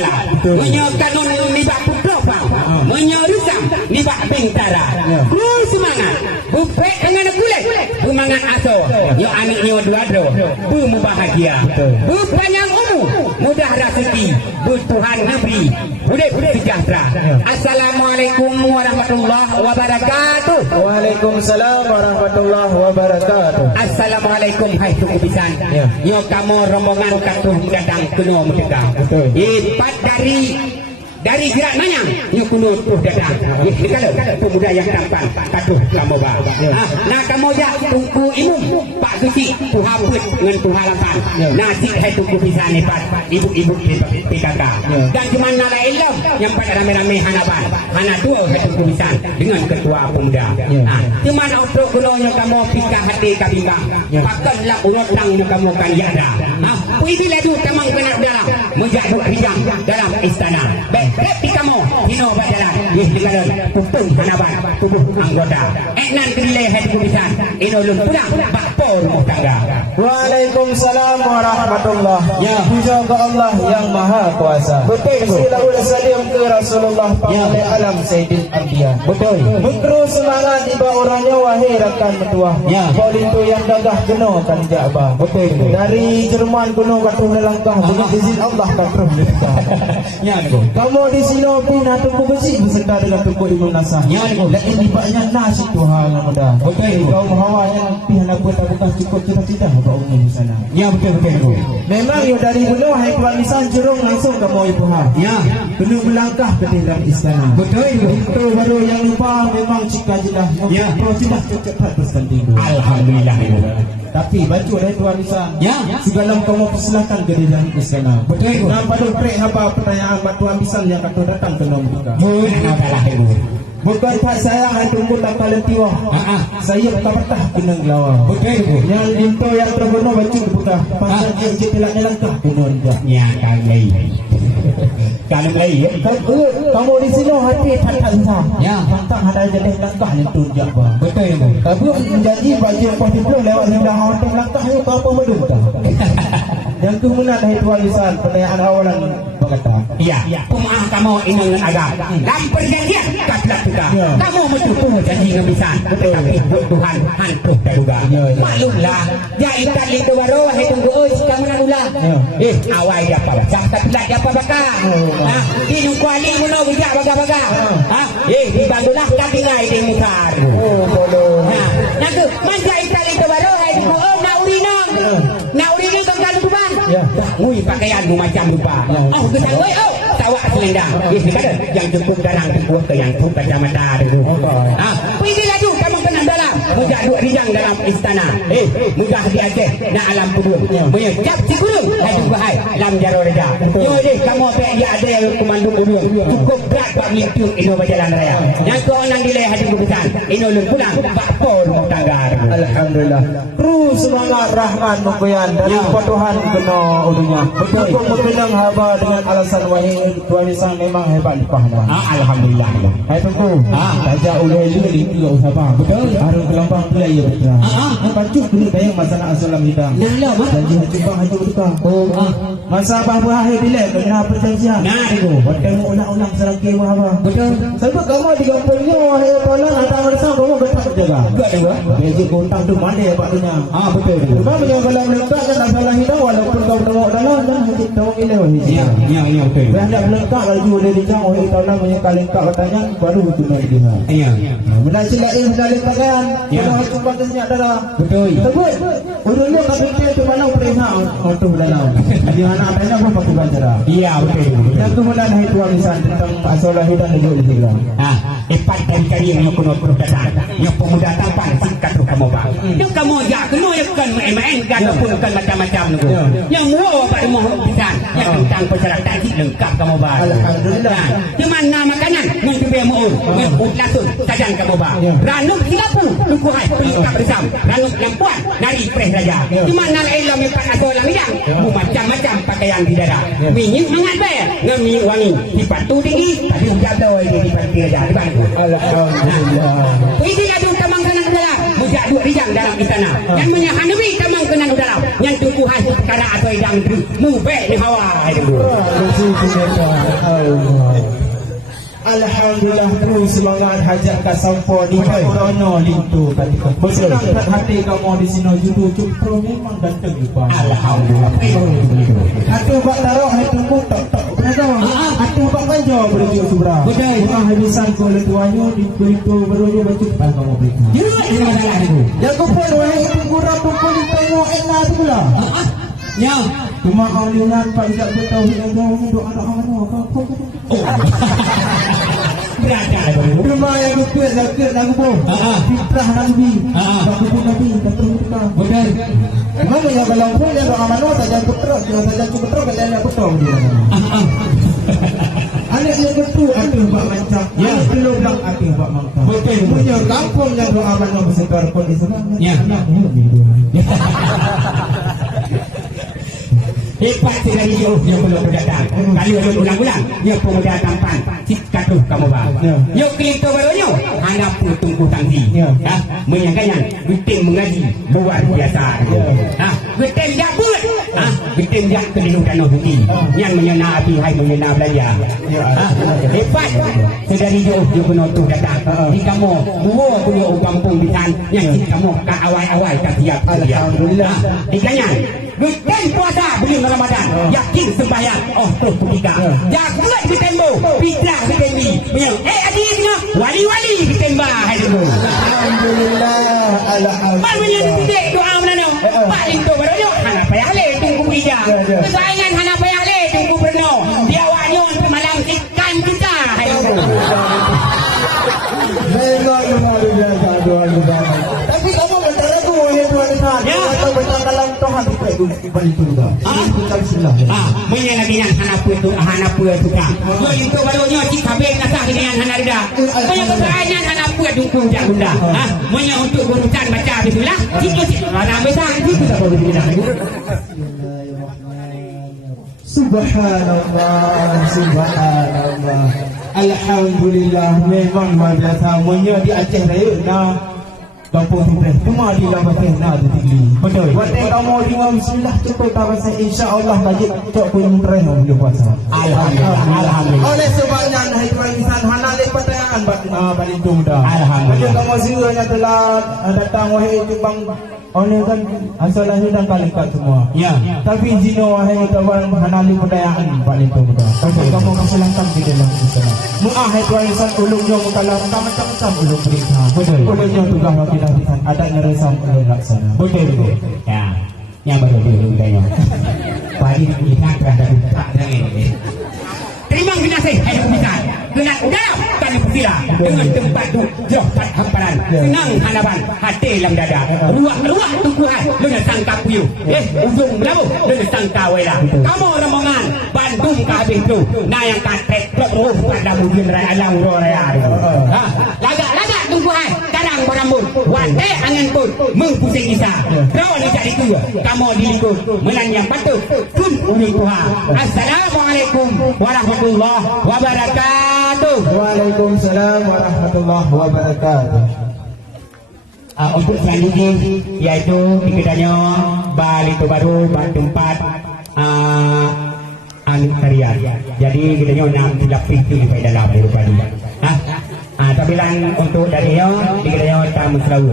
bala. Menyokanun libak putropa. Menyorusam libak bintara. Ku semangat. Bupek dengan kulit. Bumangat aso. Yo aniknya dua-dua. Bu bahagia. Bu panjang umur. Mudah rezeki. Bu Tuhan diberi. Hidup sejahtera. Assalamualaikum warahmatullahi wabarakatuh. Waalaikumsalam warahmatullahi wabarakatuh. Assalamualaikum hai tuku pisan. Yo kamu rombongan katuh datang kena merdeka. Ipat dari gerak manyang yo kuno tuh datang. Kalau pemuda yang tampan katuh kamu ba. Nah kamu jak tunggu imum Pak Suci Tuhaput dengan Tuhalampan. Nah cik hai tuku pisan ipat ibu-ibu PKK. Dan cuma nala ilmu yang pada rame-rame hanaban. Hana dua hai tuku pisan dengan ketua pemuda. Cuma untuk gunanya kamu pikah hati kabimbang. Pakanlah urutang kamu kan ada. Puisi ladu tamang kena dalam menjaduk hijang dalam istana. Baik kamu hino berjalan. Dengan kupung hanaban tubuh anggota. Eknan kedilai hai tuku pisan. Inolun pulang bakpo rumah tangga. Waalaikumsalam warahmatullahi. Puja ke Allah yang Maha Kuasa. Betul. Salam ke Rasulullah Panggilan alam Sayyidil Anbiya. Betul. Menteri semangat tiba orangnya wahai rakan mentua. Kau itu yang gagah kena kan jabah. Betul. Dari Jerman kuno katuh langkah dengan izin Allah katuh nikah. Kamu di Sinopi nak tunggu besi beserta dengan tunggu Ibnu Nasah. Lain dipaknya nasi Tuhan yang muda. Betul. Kau hawanya pihak nak buat bukan cukup cita-cita apa umum di sana. Betul. Memang yo dari dulu hai tuan lisan jerung langsung ke mau ibu ha. Kena melangkah ke dalam istana. Betul. Itu baru yang lupa memang cika jedah. Pro jedah cepat bertanding. Alhamdulillah. Tapi baca dari tuan lisan. Segala kamu persilakan ke dalam istana. Betul. Nah pada prek apa pertanyaan mak tuan lisan yang kata datang ke nomor kita. Bukan tak sayang hai tunggu tak kalian tiwa. Saya patah kena ngelawan. Betul. Yang itu yang terbunuh baca buka. Pasal yang jetilaknya langkah kuno dia. Kalau lagi kamu di sini hati tak sah. Tentang ada jadi langkah yang tunjuk bah. Betul. Tapi menjanji baju pasti belum lewat sudah hotel langkah itu apa menduga. Yang kemudian dari tuan lisan pertanyaan awalan berkata. Pemaaf kamu ini dengan agak. Dan perjanjian katalah kita. Kamu mesti janji dengan pisan. Tetapi Tuhan hantu juga. Maklumlah. Ya ikan itu baru hai tunggu kamu nak ulah. Awal dia apa? Sampai pula dia apa bakal. Ini kuali mula bijak baga-baga. Di bandulah tak tinggal di muka. Nak manja ikan itu baru hai tunggu nak urinang. Nak urinang kau kan lupa. Ngui pakaianmu macam lupa. Kita oi tawak selendang. Yang cukup dalam tubuh ke yang tubuh kacamata tu. Pergi laju kamu kena dalam. Mudah duk rijang dalam istana. Mudah di Aceh nak alam tubuh. Menyecap si gunung. Laju bahai lam jaro reja. Yo kamu apa dia ada komando gunung. Cukup berat buat melimpung ino berjalan raya. Yang kau nang dilai hati kebesan. Ino lun pulang bakpo rumah tangga. Alhamdulillah. Terus semangat Rahman mempuyan dari Tuhan kena udunya. Betul. Mempunyang haba dengan alasan wahai tuan lisan memang hebat dipaham. Alhamdulillah. Hai tunggu. Tajak ulai juga di ke usaha. Betul. Harus kelambang pulai ya betul. Baju dulu tayang masalah asalam kita. Janji jumpa haju tukang. Masa apa akhir bila kena perjanjian. Itu. Bertemu ulang-ulang serangkai wahaba. Betul. Sebab kamu di kampungnya wahai tolong datang bersama kamu betul jaga. Betul. Bejik kontang tu mana ya paknya. Betul. Sebab yang kalau melekat kan masalah kita walaupun kau tengok dalam dan hati tahu ile wahai. Ya betul. Hendak melekat lagi oleh dijang oleh tolong menyekal lengkap katanya baru guna dia. Benar silap benar letakkan. Kalau aku patutnya adalah betul. Sebut. Urusnya kapiten tu mana perintah untuk dalam. Di mana apa pun pakai bandara. Betul. Yang kemudian hai tuan lisan tentang masalah hidup hidup di sini. Epat dari kali yang kuno datang. Yang pemuda tampan singkat tu kamu bang. Yang kamu ya kena yang kan main kan pun kan macam-macam tu. Yang mau pak mau pisan. Yang tentang persyaratan lengkap kamu bang. Alhamdulillah. Cuma nama makanan mungkin dia mau langsung sajan kamu bang. Ranuk silapu luku hai pelengkap bersam. Ranuk yang puan dari pres raja. Cuma nama ilmu empat asal lamidang. Macam-macam pakaian di dada. Minyak hangat bayar. Ngami wangi. Sifat tu tinggi. Tapi udah tahu di pantai raja. Alhamdulillah. Ini ada tamang kanan dalam. jak duk rijang dalam istana. Yang menyahan demi tamang kenan dalam. Yang tuku hasil perkara atau idang mubek ni hawa hai tu. Alhamdulillah terus semangat hajat ka sampo di Rono lintu ketika bersenang hati kamu di sini judu cupro memang ganteng lupa. Alhamdulillah. Hati bak taruh hati pun tak berada. Hati bak banjo berjuang subra. Betul. Kurang habisan ko le tuanyo di itu berjuang berjuang kamu berikan. Jelas dia masalah tu. Ya ko pun wahai itu kurang pun tengok enak tu lah. Ya. Cuma aulian pak jak betul yang doa doa apa Berada tu. Cuma yang betul zakir lagu pun. Fitrah Nabi. Nabi Nabi betul betul. Betul. Mana yang kalau pun yang doa mana tak jangan betul, jangan tak jangan betul kalau yang betul dia. Anak yang betul atuh bak macam. Ya belum nak atuh bak macam. Betul. Punya kampung yang doa mana bersebar pun di sana. Ya. Anaknya dia. Hebat sekali jauh dia belum berdatang. Kali belum ulang-ulang dia pun berdatang pan. Cik katuh kamu bang. Yo kelito barunya handap tunggu tangsi. Ha, menyangkanyan bitin mengaji luar biasa. Ha, bitin jabut. Ha, bitin jak kelilung tanah putih. Yang menyena api hai menyena belanja. Ha, hebat sekali jauh dia penonton datang. Di kamu dua punya kampung bitan yang kamu ka awal-awal tak siap. Alhamdulillah. Ikannya Weekend puasa belum Ramadan. Yakin sembahyang. Oh tuh ketika. Jagat ditembok. Fitrah ditembi. Adiknya wali-wali ditembak. Alhamdulillah. Alhamdulillah. Mana titik doa mana? Pak Linto barunya. Hana payah le tunggu bija. Kesaingan hana payah le tunggu berno. Dia wanyo malam ikan kita. Memang luar biasa doa kita. Tapi kamu bentar aku ya Tuhan Tuhan. Atau bentar dalam Tuhan balik itu juga. Kita bismillah. Menyenangkan hana pue tu kan. Gua itu barunya cik kabeh kasah dengan hana rida. Punya keberanian hana pue dukung jak bunda. Punya untuk berurusan baca bismillah. Cik mana besar itu tak boleh bismillah. Subhanallah, subhanallah. Alhamdulillah memang luar biasa. Punya di Aceh Raya nah Bapa Tuhan, cuma di dalam bahasa nak tinggi. Betul. Waktu kamu di bismillah cukup bahasa insya-Allah bagi cok pun terang boleh puasa. Alhamdulillah. Oleh sebabnya hai tuan insan hana le pertanyaan balik tu dah. Alhamdulillah. Kamu siranya telah datang wahai bang oleh kan asalnya dan kali kat semua. Ya. Tapi zino wahai kawan hana le pertanyaan balik tu dah. Tapi kamu keselangkan di dalam sana. Muahai tuan insan ulungnya kalau macam-macam ulung perintah. Betul. Ulungnya tugas bagi ada ngeresam oleh laksana. Betul. Ya. Yang baru dulu tanya. Pagi kita berada di tak ini. Terima kasih hidup kita. Dengan dalam tanda persila dengan tempat tu jahat hamparan senang hadapan hati dalam dada ruak tukuhan dengan sangka puyuh ujung melabuh dengan sangka wela kamu rombongan Bandung ke habis tu nah yang katek plot roh pada mungkin raya alam roh raya lagak tukuhan kadang berambut wate angin pun mengpusing isa kau ni cari tu kamu dilikut menanyang batu kun ujung Tuhan. Assalamualaikum warahmatullahi wabarakatuh. Waalaikumsalam warahmatullahi wabarakatuh. Untuk selanjutnya yaitu diketanya Bali itu baru tempat tarian. Jadi kitanya 6 lapis itu di dalam daripada. Tapi untuk darinya diketanya tamu selalu.